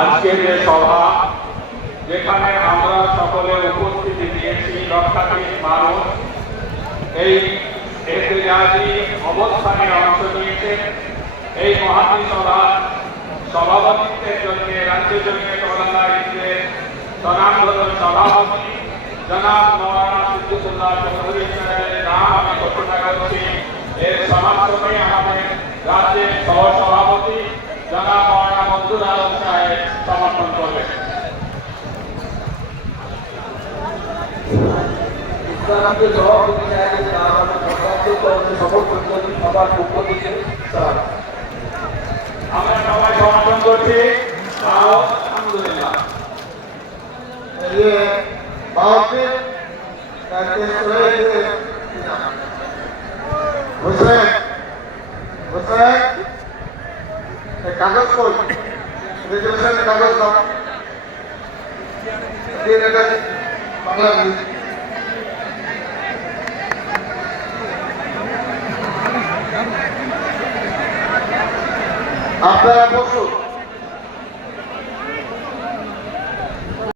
আজকের যে সভা যেখানে আমরা সকলে উপস্থিতি দিয়েছি লক্ষাধিক মানুষ এই এহতেজাজি অবস্থানে অংশ নিয়েছে। এই মহান সভার সভাপতিত্বের জন্য রাজ্য জমিয়ত উলামা হিন্দের স্বনামধন্য সভাপতি জনাব মাওলানা সিদ্দিকুল্লাহ চৌধুরী সাহেবের নাম আমি ঘোষণা করছি। এর সমাপনী আমাদের রাজ্যের সহসভাপতি জনাব মাওলানা মনজুর আলম সাহেব সমর্থন করবেন। ইসলামকে সভাপতি সাহেবের নাম আমি সমর্থন করি সবার পক্ষ থেকে। আমরা সবাই সমর্থন করছি। আলহামদুলিল্লাহ। কাগজ কই রেজুলেশনের কাগজ দাও বাংলাদেশ আপনারা বসুন।